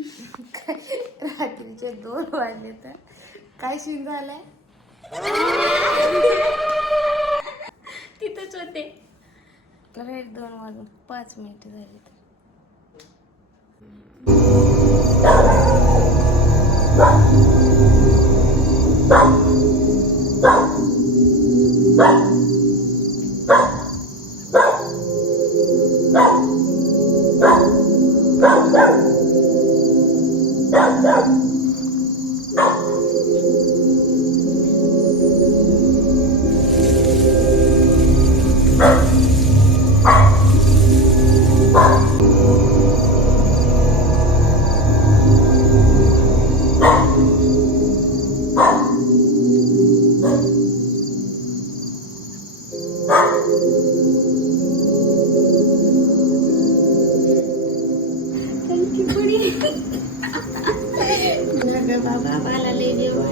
रात्रीचे 2 वाजले तर काय सीन झालाय. तिथंच होते. राईट 2 वाजून 5 मिनिटं झाली तर बाबा मला लय जेवण.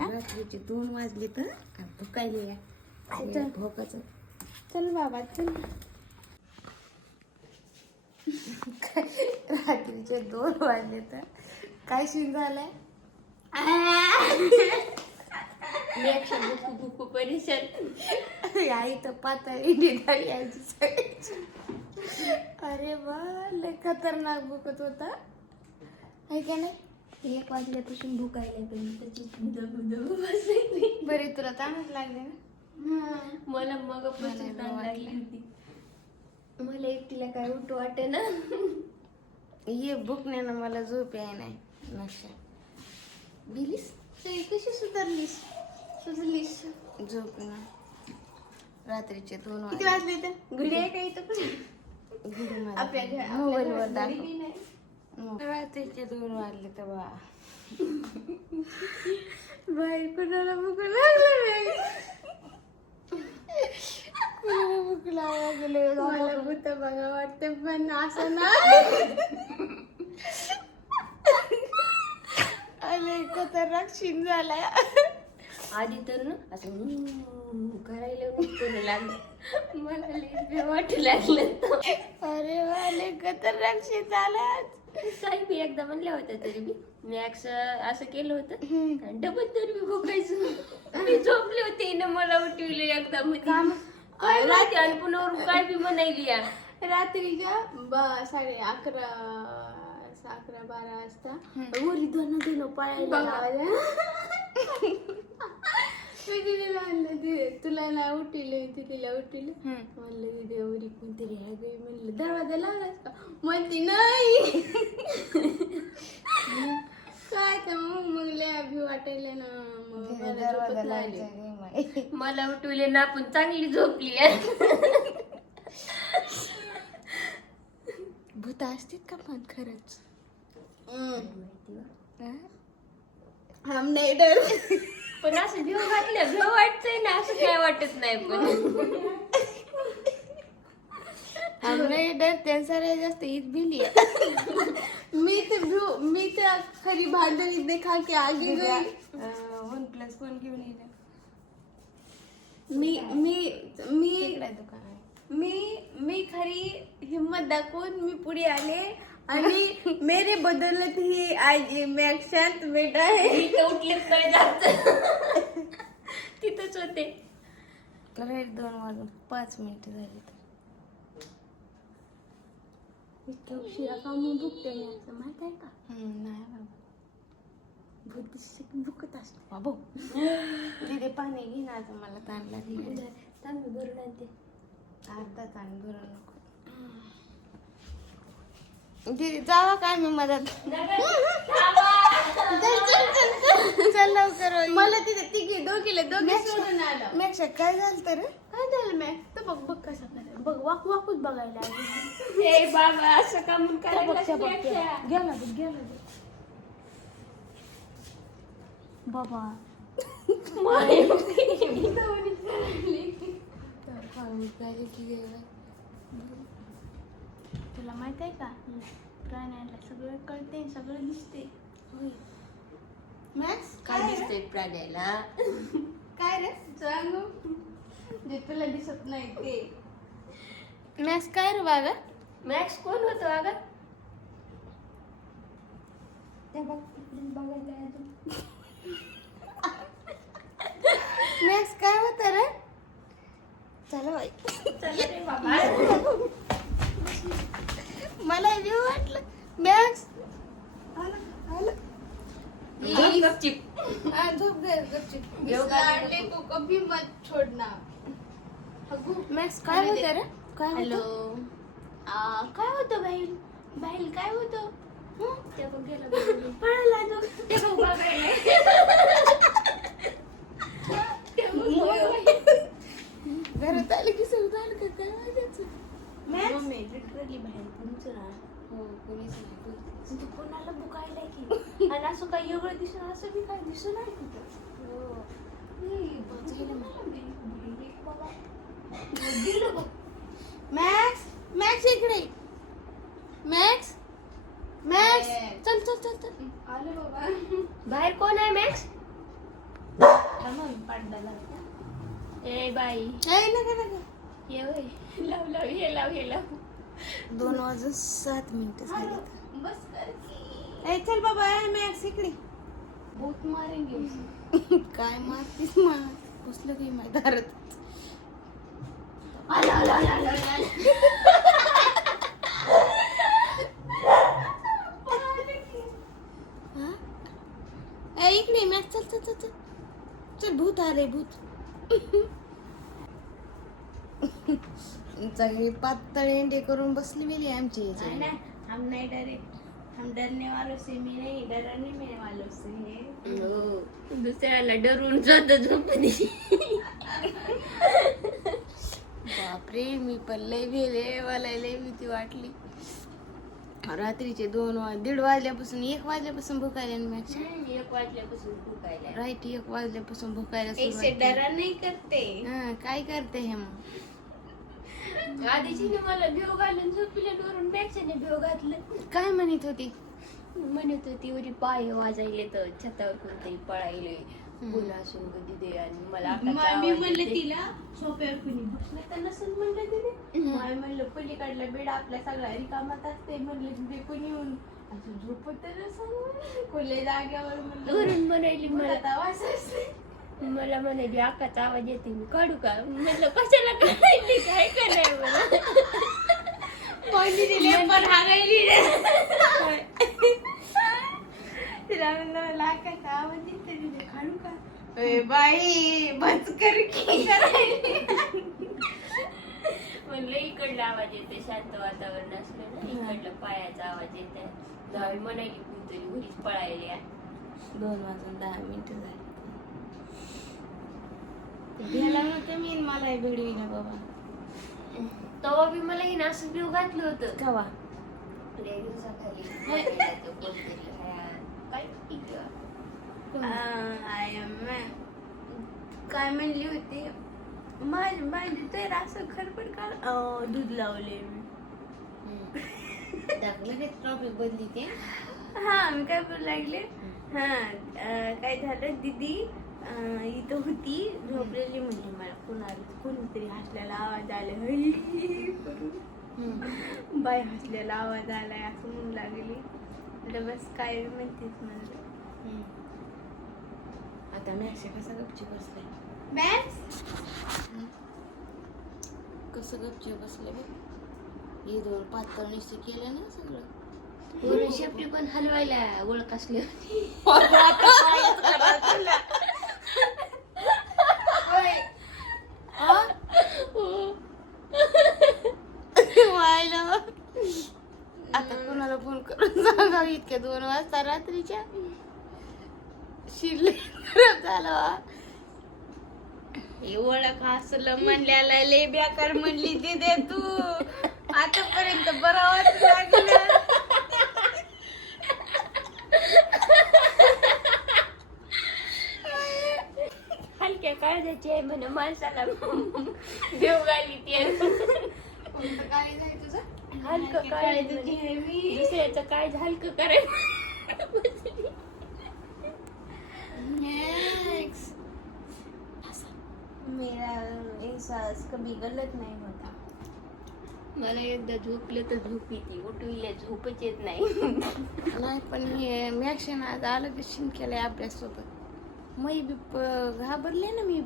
रात्रीचे 2 वाजले तर भुकायले भोकाच. चल बाबा चल. रात्रीचे 2 वाजले तर काय सीन झालाय. भुकू परेशान. आई तर पातळी निघाली आईची सगळ्याची. अरे वा लय खतरनाक भुकत होता आहे का नाही. 1 वाजल्यापासून भुकायला त्याची बरे तुला ताणच लागले ना. मला मग लागली होती. मला एकटीला काय उठू वाटे ना. ये भुकण्यानं मला झोप याय नाही. नशा गेलीस कशी सुधारलीस सुधरलीस. झोप ना. रात्रीचे 2 किती वाजले तर घडी आहे का इथं. आपल्या मोबाईलवर दाखव. रात्रीचे 2 वाजले तर बा बाहेर कुणाला भूक लागलं. कुणाला भूक लागले. मला भूत बघा वाटते पण असं ना. अरे खतरनाक सीन झालाय. आधी तर ना असं करायला लागलं. मला लय वाटू लागलं. अरे वा लय खतरनाक सीन झालाय. काही मी एकदा म्हणल्या होत्या तरी मी असं केलं होतं. डबल तरी मी भोगायचं. मी झोपले होते ना मला उठवले एकदा रात्री आणि पुन्हा काय बी म्हणायली रात्रीच्या 11:30-12 वाजता वरी दोन पाळायला. मी तिला म्हणलं तुला नाही उठले तिला उठले. म्हणलं तिथे वरी कोणतरी आहे म्हणलं दरवाजा लावलास का. म्हणते नाही. काय तर मग लय भी वाटायला ना. मग मला उठवले ना पण चांगली झोपली. भूत असतील का पण खरंच. हम नाही डर. पण असं भेव वाटतंय ना असं काय वाटत नाही. पण हमने डर त्यांचा जास्त ईद बिली. मी तर खरी भांडणी देखा के आगे गई. 1+ कोण घेऊन येईल. मी खरी हिम्मत दाखवून मी पुढे आले आणि मेरे बदलत ही आज मैं शांत बेटा है. उठलेच नाही जात. तिथंच होते. राईट 2 वाजून 5 मिनिटं झाली तर इतक्या उशिरा का मग भुकते मी असं माहित आहे का. नाही बाबा भुकत असते बाबू. तिथे पाणी घे ना. आता मला ताण लागली. तांबे भरून आणते. अर्धा ताण भरून नको. दीदी जावा काय मी मदत. चल लवकर. मला तिथे दोघीला सोडून आलं. मॅक्स काय झालं तर काय झालं मॅक्स तर बघ कसा बघ वाक वाकूच बघायला लागली. हे बाबा असं का म्हणून करायला बघ, लागल्या? गेला दे. बाबा तुला माहित आहे का प्राण्याला सगळं कळते सगळं दिसते. मॅक्स काय दिसतंय प्राण्याला? काय रे सांगू जे तुला दिसत नाही ते. मॅक्स काय रे बागा? मॅक्स कोण होतो अगं? मॅक्स काय होत रे? चला बाई चल रे बाबा. मला व्ह्यू वाटलं. मॅक्स गपचिप. झोप गए गपचूप. घेऊ का? लाडले को कभी मत छोड़ना. मॅक्स काय होत रे? काय हॅलो. काय होतं बाईल? बाईल काय होतं? ते बघ गेला बघ. पळाला तो. ते बघ बघायला. घरात आलं की सगळं आलं का काय वाजायचं? मम्मी लिटरली बाहेर कोणचं ना. हो कोणीच नाही. तू कोणाला बुकायला की आणि असं काही एवढं दिसणार असं बी काय दिसू नाही तिथं. हो. मॅक्स मॅक्स इकडे. मॅक्स मॅक्स चल चल चल चल. आलो बाबा. बाहेर कोण आहे मॅक्स? पाडला. ए बाई नका नका. ये होय. लाव लाव हे लाव हे लाव. 2:07 झाले. बस कर की. ए चल बाबा मॅक्स इकडे. भूत मारेंगे. काय मारतीस मार घुसलं की माझ्या दारात. आला आला आला आला आला. हा? ए इकडे मॅक्स चल चल चल चल चल. भूत आले भूत. सगळी पातळ एंडे करून बसली गेली आमची. है ना? हम नहीं डरे. हम डरने वालों से मी नहीं डरने में वालों से है. हो. दुसऱ्याला डरून जात झोपली. बापरे मी पण लय भेले. मला लय भीती वाटली. रात्रीचे 1:30 वाजल्यापासून 1 वाजल्यापासून भुकायला मॅक्स. 1 वाजल्यापासून भुकायला. राईट 1 वाजल्यापासून भुकायला ऐसे सुरुवात डरा नहीं करते. केली. काय करते हे मग? आधीची मला भेव घालून झोपिल्यावरून बॅगच्याने भेव घातलं. काय म्हणत होती? म्हणत होती उरी पाय वाजायले तर छतावर कोणतरी पळायले. पुन्हा असून कधी दे आणि मला मी म्हणलं तिला सोप्यावर कुणी बसलं तर नसेल म्हणलं तिने. मला म्हणलं पलीकडला बेड आपल्या सगळ्या रिकामात असते. म्हणलं तिथे कोणी येऊन असं झोपत नसेल. कोणत्या जाग्यावर म्हणलं म्हणायली मला आवाज असते. मला म्हणाली आकाचा आवाज येते मी काढू का? म्हटलं कशाला काढायली काय कराय मला. पण हागायली तिला म्हणलं मला आकाचा आवाज येते तिथे काढू का? बाई बंद कर की म्हणलं इकडला आवाज येते. शांत वातावरण असलं ना इकडला पायाचा आवाज येते. दहावी म्हणाली कोणतरी घरीच पळायला. 2:10 झाले. घ्यायला नव्हतं मी मला भिडवी ना बाबा. तेव्हा बी मला हिनं असं बिव घातलं होतं. कवा लय दिवसाखाली बोलायला तो कोणतरी काय काय म्हणली होती माझी तर असं खरपट काढ दूध लावले मी. टॉपिक बदली ते. हा मी काय बोलू लागले. हा काय झालं दीदी इथं होती झोपलेली. म्हणजे मला कोणतरी हसलेला आवाज आला. बाई हसलेला आवाज आलाय असं म्हणू लागली. बस काय म्हणतेस म्हणलं. आता मॅक्स कसा गपची बसलाय. मॅक्स कसं गपची बसले बघ. हे 2 पातळ निश्चित केलं ना सगळं. शेपटी पण हलवायला ओळख असली होती. आता कोणाला फोन करून सांगा इतक्या 2 वाजता रात्रीच्या. शिरले खराब झालं. हे ओळख असलं म्हणल्याला लय बेकार म्हणली तिथे तू आतापर्यंत बरं वाटत लागलं. हलक्या काळजाची आहे म्हणे माणसाला देव घाली ती काय नाही तुझं हलकं काळजाची आहे मी. दुसऱ्याचं काळज हलकं करायचं. Next. मेरा एहसास कभी गलत नहीं होता. मला एकदा झोपलं तर झोप येते, उठविल्या झोपच येत नाही. नाही पण हे मॅक्शन आज आलं की शिन केलंय अभ्यास सोबत. मी बी घाबरले ना मी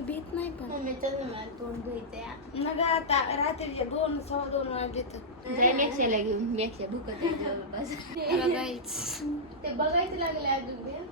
भीत नाही पण मला तोंड धुवायचंय. मग आता रात्रीच्या 2-2:15 वाजले तर जाय मॅक्साला घेऊन मॅक्सा भुकत आहे जवळपास. बघायच ते बघायचं लागलं अजून